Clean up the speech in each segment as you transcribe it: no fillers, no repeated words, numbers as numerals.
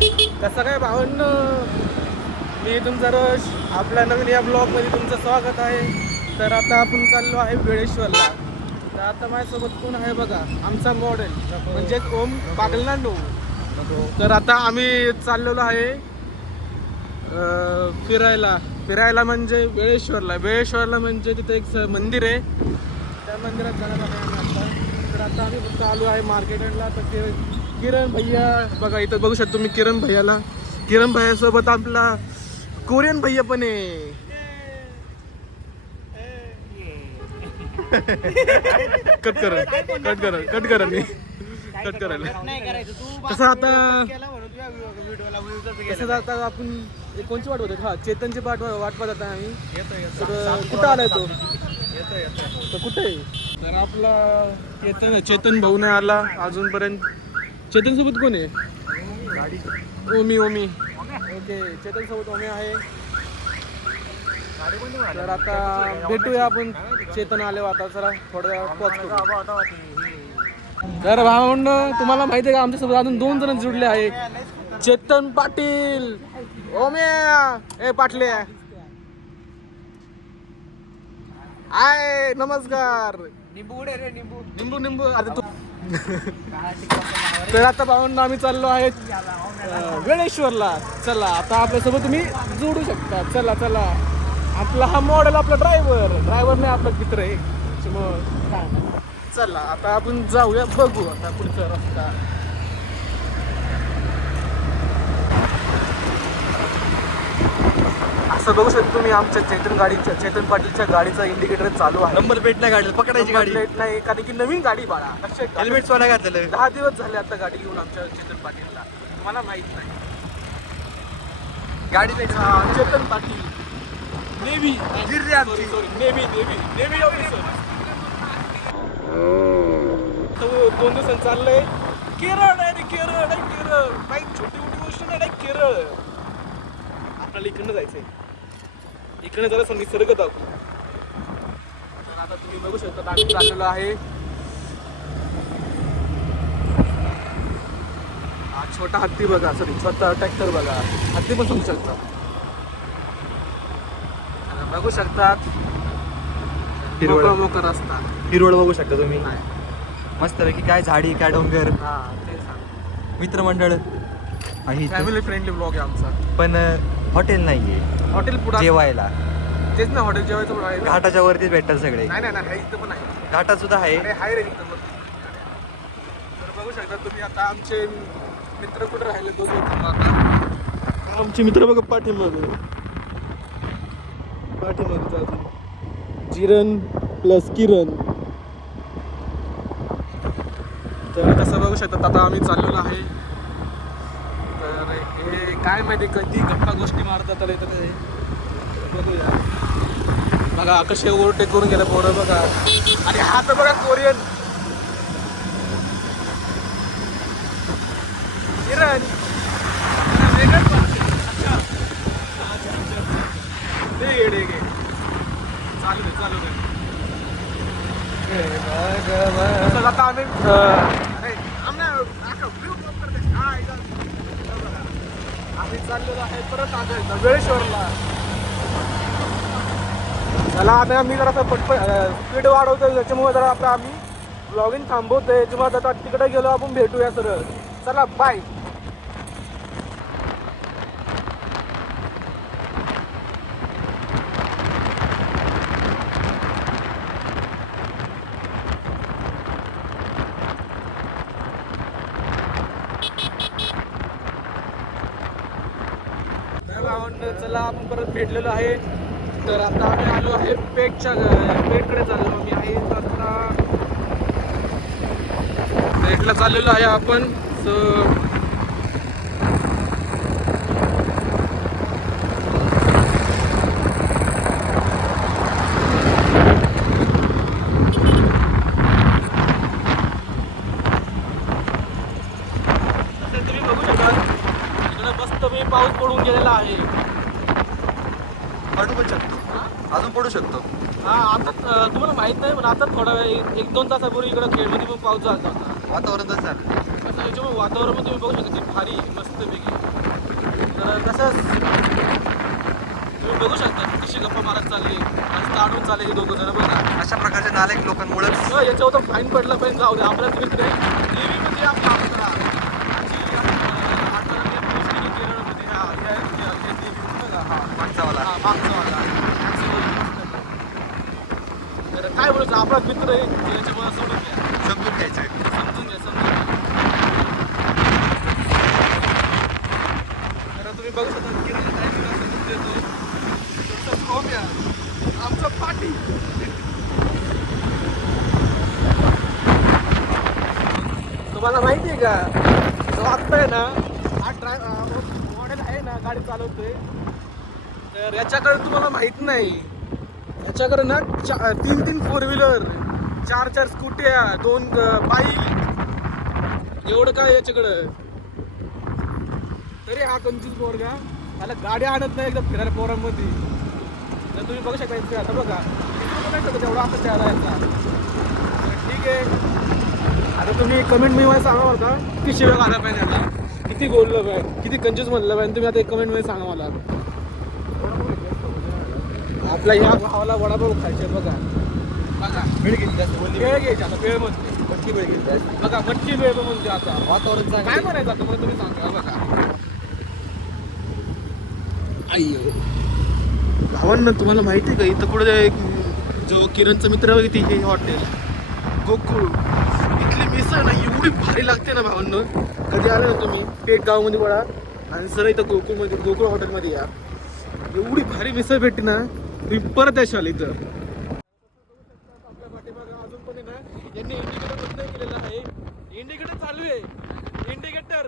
कसं काय भावंड, मी तुमचा रश आपल्या नवीन या ब्लॉगमध्ये तुमचं स्वागत आहे. तर आता आपण चाललो आहे वेळेश्वरला. तर आता माझ्यासोबत कोण आहे बघा, आमचा मॉडेल म्हणजेच ओम बागलांडो. तर आता आम्ही चाललेलो आहे फिरायला म्हणजे वेळेश्वरला म्हणजे तिथे एक मंदिर आहे, त्या मंदिरात जाणार आहे आम्ही आता. तर आता आम्ही फक्त आलो आहे मार्केटला. तर किरण भैया बघा, इथं बघू शकतो मी किरण भैयासोबत आपला कोरियन भैया पण आहे. कट करा कसं आता आपण कोणची वाट बघतो? हा, चेतनची वाट बघत आता आम्ही. तर कुठं आलाय तो? तर कुठे आहे? तर आपला चेतन भाऊ नाही आला अजूनपर्यंत. चेतन सोबत कोण आहे? ओमी. ओके, चेतन सोबत ओमी आहे. तर आता भेटूया आपण चेतन आले आता. जरा थोडं पॉज करू. तर भावंड, तुम्हाला माहिती आहे का, आमच्यासोबत अजून 2 जण जुडले आहे. चेतन पाटील, ओम्या ए पाटले. आय नमस्कार. निंबू आता तू. तर आता भावंड, आम्ही चाललो आहे वेळेश्वरला. चला, आता आपल्यासोबत तुम्ही जोडू शकता. चला आपला हा मॉडेल, आपला ड्रायव्हर नाही, आपला मित्र आहे. चला आता आपण जाऊया, बघू आता पुढचा रस्ता. असं बघू शकतो तुम्ही आमच्या चेतन पाटीलच्या गाडीचा इंडिकेटर चालू आहे. नंबर प्लेट नाही गाडी पकडायची, गाडी प्लेट नाही, कारण की नवीन गाडी बाळा. हेल्मेट सोडा घातलेलं. 10 दिवस झाले आता गाडी घेऊन आमच्या चेतन पाटीलला. मला माहित नाही गाडी चेतन पाटील नेव्ही ऑफिसर. तो 2 दिवसांनी चाललंय केरळ. काही छोटी मोठी गोष्ट नाही, केरळ. आपल्याला इकडनं जायचंय, इकडनं जरा निसर्ग दाखवू. तर आता तुम्ही बघू शकता आम्ही चाललेलो आहे. हा छोटा हत्ती बघा, छोटा ट्रॅक्टर बघा, हत्ती पण समजू शकता. बघू शकतात मोकर असतात. हिरवळ बघू शकता तुम्ही. मस्तपैकी काय झाडी, काय डोंगर, हा ते सांग. मित्रमंडळ आणि फॅमिली फ्रेंडली ब्लॉग आहे आमचा. पण हॉटेल नाहीये हॉटेल पुढे जेवायला. तेच ना, हॉटेल जेवायचं पण आहे. घाटाच्या वरतीच भेटतात सगळे. नाही इथं पण आहे. घाटात सुद्धा आहे. हाय रे इथं. तर बघू शकता तुम्ही आता आमचे मित्र कुठे राहिले दोघे. आमचे मित्र बघा पाठीमागे जिरण प्लस किरण. तर तसं बघू शकतात आता आम्ही चाललेलो आहे. तर हे काय माहिती कधी गप्पा गोष्टी मारतात आले तर बघूया. बघा कसे ओव्हरटेक करून गेलं पोरं बघा. आणि हा तर बघा कोरियन किरण. चालू दे. आता आम्ही चाललेलो आहे परत आलो वेळेश्वरला. चला आता आम्ही जरा स्पीड वाढवतोय, त्याच्यामुळे जरा आता आम्ही ब्लॉगिंग थांबवतोय. त्याच्यामुळे आता तिकडे गेलो आपण भेटूया सरळ. चला बाय. चला आपण परत भेटलेलो आहे. तर आता आम्ही आलो आहे पेठकडे चाललो मी आहे. आता पेठला चाललेलो आहे आपण. तुम्ही बघू शकता इकडे मस्त मी पाऊस पडून गेलेला आहे. पडू पण शकतो, अजून पडू शकतो. हा आता तुम्हाला माहित नाही, पण आता थोडा वेळ 1-2 तासापूर्वी इकडे खेळमध्ये पण पाऊस झाला होता. वातावरण तसं झालं. आता याच्यामुळे वातावरण तुम्ही बघू शकता की भारी मस्तपैकी. तसंच तुम्ही बघू शकता कशी गप्पा मारत चालली आणि ताडून चालले हे दोघं जण बघा. अशा प्रकारचे नालायक लोकांमुळे याच्यावर तर फाईन पडलं पाहिजे. जाऊ दे आपल्याच मित्र आहे. देवीमध्ये आपला अप्सरा. केरळमध्ये हा देवी बघा. मागचावाला मागचावाला. तर काय बोलायचं आपलाच मित्र आहे याच्यामुळे सोडून घ्या. समजून घ्यायचं. समजून घ्या समजून घ्या. तर तुम्ही बघू शकता किराणा काय समजून देतो. तुमचा खोब्या आमचा पाठी. तुम्हाला माहिती आहे का तो आत्ता आहे ना हा मॉडेल आहे ना गाडी चालवतोय तर याच्याकडे तुम्हाला माहित नाही. याच्याकडे ना 3 फोर व्हीलर 4 स्कूट्या 2 बाईक एवढं काय याच्याकडं. तरी हा कंजूस पोरगा मला गाडी आणत नाही एकदम फिरायला पोरांमध्ये. तर तुम्ही बघू शकता इथे आता बघा तेवढा आता चेहरा याचा. ठीक आहे आता तुम्ही कमेंट मध्ये मला सांगा होता किती शिव्या घाला पाहिजे आता किती बोललं पाहिजे किती कंजूस म्हणलं पाहिजे. तुम्ही आता एक कमेंट मध्ये सांगा मला. आपल्या ह्या भावाला वडापाव खायचे बघा. बघा वेळ घेतली जास्त वेळ घ्यायची आता वेळ म्हणते मटकी वेळ घ्यायची बघा. मटकी वेळ म्हणते आता वातावरण काय म्हणायचं आता मला तुम्ही सांगा बघा. अय्यो भावांना तुम्हाला माहिती आहे का इथं पुढे एक जो किरणचा मित्र आहे हे हॉटेल गोकुळ. इथली मिसळ ना एवढी भारी लागते ना भावांना. कधी आलं ना तुम्ही पेठ गावमध्ये वळा आणि सर इथं गोकुळ हॉटेलमध्ये या. एवढी भारी मिसळ भेटते ना तुम्ही परत याशाल इथं. आपल्या पाठीमागे अजून पण ना यांनी इंडिकेटर बंद केलेलं आहे. इंडिकेटर चालू आहे इंडिकेटर.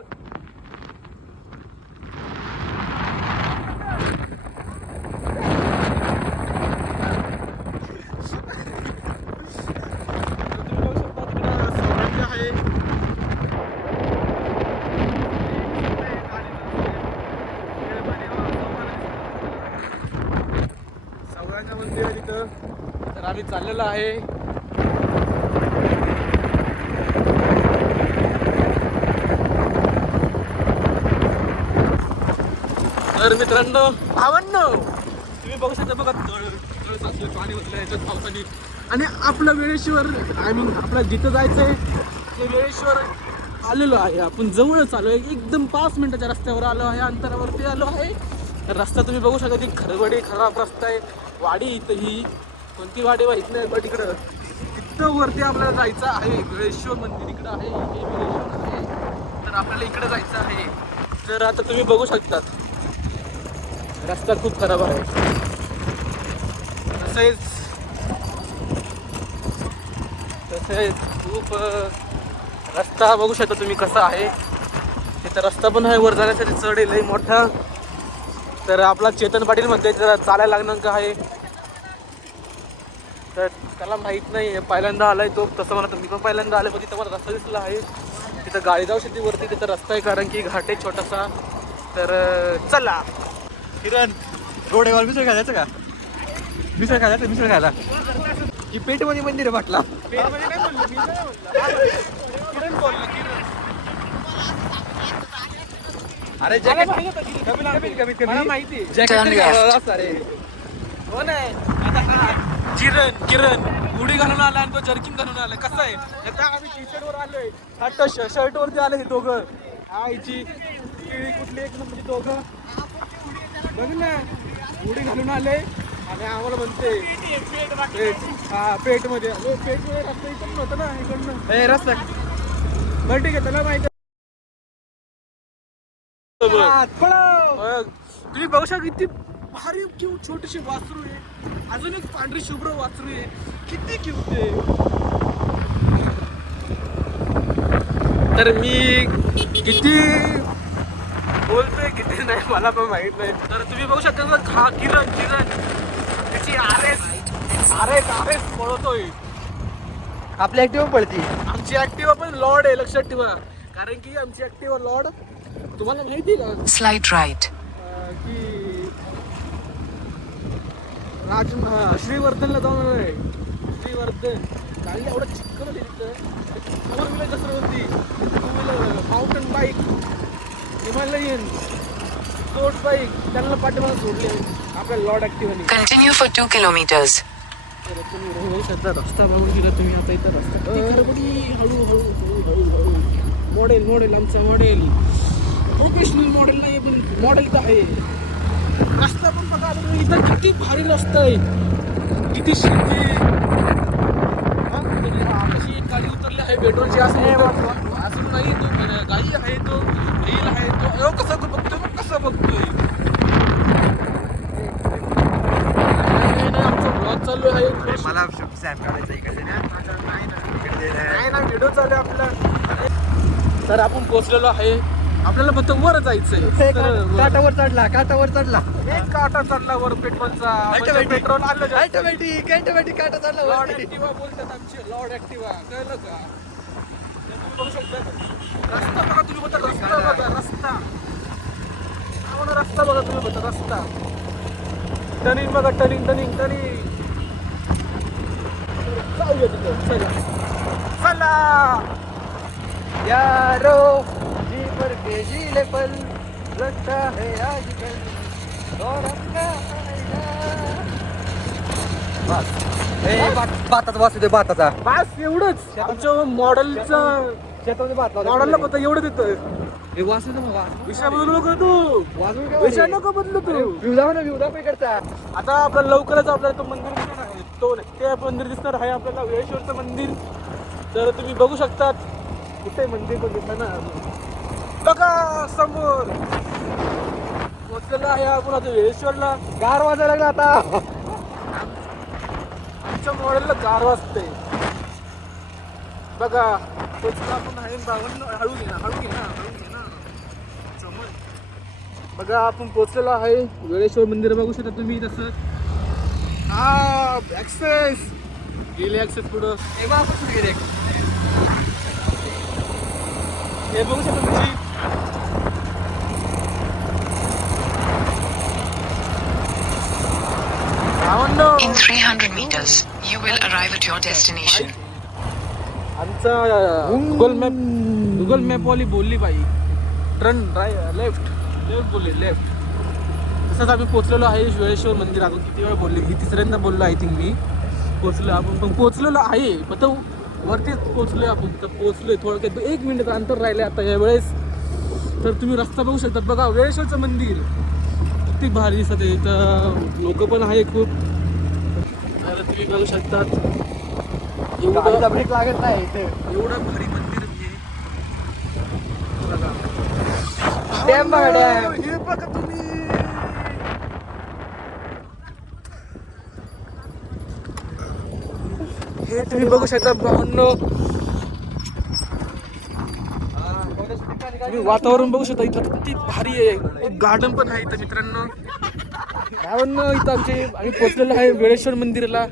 सगळ्यांच्या मंदिर आहे तिथं. तर आम्ही चाललेलो आहे. तर मित्रांनो भावांनो तुम्ही बघू शकता बघा पाणी होतलं याच्यात पावसाने. आणि आपलं वेळेश्वर आय मीन आपल्याला जिथं जायचंय ते वेळेश्वर आलेलो आहे. आपण जवळच आलो आहे एकदम 5 मिनिटाच्या रस्त्यावर आलो आहे अंतरावरती आलो आहे. रस्ता तुम्ही बघू शकता ती खरबडी खराब रस्ता आहे. वाडी इथं ही कोणती वाडी माहित नाही पण इकडं तिथं वरती आपल्याला जायचं आहे. वेळेश्वर मंदिर इकडं आहे हे वेळेश्वर आहे. तर आपल्याला इकडं जायचं आहे. तर आता तुम्ही बघू शकतात रस्ता खूप खराब आहे. तसेच खूप रस्ता बघू शकता तुम्ही कसा आहे. तिथं रस्ता पण आहे वर जाण्यासाठी चढ आहे लई मोठा. तर आपला चेतन पाटील म्हणते जरा चालायला लागणार का आहे तर त्याला माहीत नाही. पहिल्यांदा आलाय तो तसं म्हणत मी पण पहिल्यांदा आलं पण तिथं मला रस्ता दिसला आहे. तिथं गाडी जाऊ शकते वरती तिथं रस्ता आहे कारण की घाट आहे छोटासा. तर चला किरण रोडेवर मिसळ खायचं का? मिसळ खायचं मिसळ खायला की पेठमध्ये मंदिर आहे म्हटला. अरे जॅकेट कमीत माहिती किरण उडी घालून आला आणि तो जर्किंग घालून आला. कसं आहे एकदा आम्ही टी शर्ट वर आलोय शर्ट वरती आले हे दोघं. आईची किळी कुठली एक म्हणजे दोघं बघ ना उडी घालून आले आणि आम्हाला म्हणते पेठ मध्ये रस्ता इकडून होतं ना इकडनं रस्ता बरं ठीक आहे त्याला माहिती. तुम्ही बघू शकता किती भारी क्यूट छोटीशी वासरू आहे. अजून एक पांढरी शुभ्र वासरू आहे किती क्यूट आहे. तर मी किती बोलतोय किती नाही मला पण माहित नाही. तर तुम्ही बघू शकता हा किरण त्याची आरेस पळवतोय. आपली ऍक्टिव्ह पडती. आमची ऍक्टिव्हा पण लॉर्ड आहे लक्षात ठेवा कारण की आमची ऍक्टिव्हा लॉर्ड तुम्हाला माहिती का स्लाइड राईट की श्रीवर्धनला जाऊन आहे. श्रीवर्धन गाडी एवढं चिकन तिथं 4 व्हीलर कसं होती 2 wheeler mountain bike Himalayan sports bike त्यांना पाठीमागे सोडले आपल्या लॉर्ड ॲक्टिव्हनी. Continue for 2 kilometers. तर तुम्ही बघू शकता रस्ता बघून गेला तुम्ही आता इथं रस्ता हळू मॉडेल आमचा मॉडेल प्रोफेशनल मॉडेल नाही पण मॉडेल तर आहे. रस्ता पण बघा आता तुम्ही इथं किती भारी रस्ता आहे किती शिस्ती. कशी एक गाडी उतरली आहे पेट्रोलची असं अजून नाही तो गाई आहे तो रील आहे तो कसं बघतोय कसं बघतोय. आमचा ब्लॉग चालू आहे मला सॅम काढायचं इकडे ना व्हिडिओ चालू आहे आपला. तर आपण पोहोचलेलो आहे आपल्याला फक्त वर जायचंय. काटावर चढला एक काटा चढला वर पेट्रोलचा पेट्रोल आलं ऑटोमॅटिक काटा चढला लॉर्ड ऍक्टिव्हा बोलतात आमची लॉर्ड ऍक्टिव्हा कळलं का. तुम्ही बघू शकता रस्ता बघा तुम्ही बघा रस्ता बघा रस्ता बघा तुम्ही बघा रस्ता टर्निंग बघा टर्निंग जाऊया तिथं चला यारो जी पर के जीले पल लगता है आजकल और अपना बस भाताचा वास येतोय भाताचा. बस एवढंच आमच्या मॉडेलचं शेतामध्ये भात मॉडेलला फक्त एवढं देतं. हे वास येतो मग विषय बदलू नको तू वाजून विषय नको बदलू तू. व्ह्यू दाखव ना व्ह्यू दाखव इकडचा. आता आपल्याला लवकरच आपल्याला तो मंदिर दिसणार आहे तो ते मंदिर दिसणार आहे आपल्याला वेळेश्वरचं मंदिर. तर तुम्ही बघू शकतात कुठे मंदिर पण दिसतं ना बघा समोर पोचलेलं आहे आपण आता वेळेश्वरला. गार वाजायला लागला आता. आमच्या मॉडेलला गार वाजते बघा पोचला आपण आहे हळू घे ना समोर बघा आपण पोचलेलो आहे वेळेश्वर मंदिर बघू शकता तुम्ही तसं. हा ऍक्सेस गेले ऍक्सेस पुढं हे बघ आपण कुठे गेले. हे बघू शकता तुमची In 300 meters, you will arrive at your destination. आमचा गुगल मॅप वाली बोलली बाई टर्न लेफ्ट बोलली लेफ्ट. तसंच आम्ही पोचलेलो आहे वेळेश्वर मंदिर. अजून किती वेळ बोलली ही तिसऱ्यांदा बोललो आय थिंक मी. पोचलो आपण पण पोचलेलो आहे फक्त वरतीच पोचलोय आपण. तर पोचलोय थोडक्यात 1 मिनिटाचं अंतर राहिले आता यावेळेस. तर तुम्ही रस्ता बघू शकता बघा वेळेश्वरचं मंदिर किती भारी दिसत आहे. तर लोक पण आहे खूप. तर तुम्ही बघू शकतात गाडीचा ब्रेक लागत नाही इथे. एवढं भारी मंदिर आहे. डॅम बघा डॅम. हे बघा तुम्ही हे तुम्ही बघू शकता भावनो. तुम्ही वातावरण बघू शकता इथं किती भारी आहे. एक गार्डन पण आहे इथं मित्रांनो. इथं आमचे आम्ही पोचलेलो आहे वेळेश्वर मंदिराला.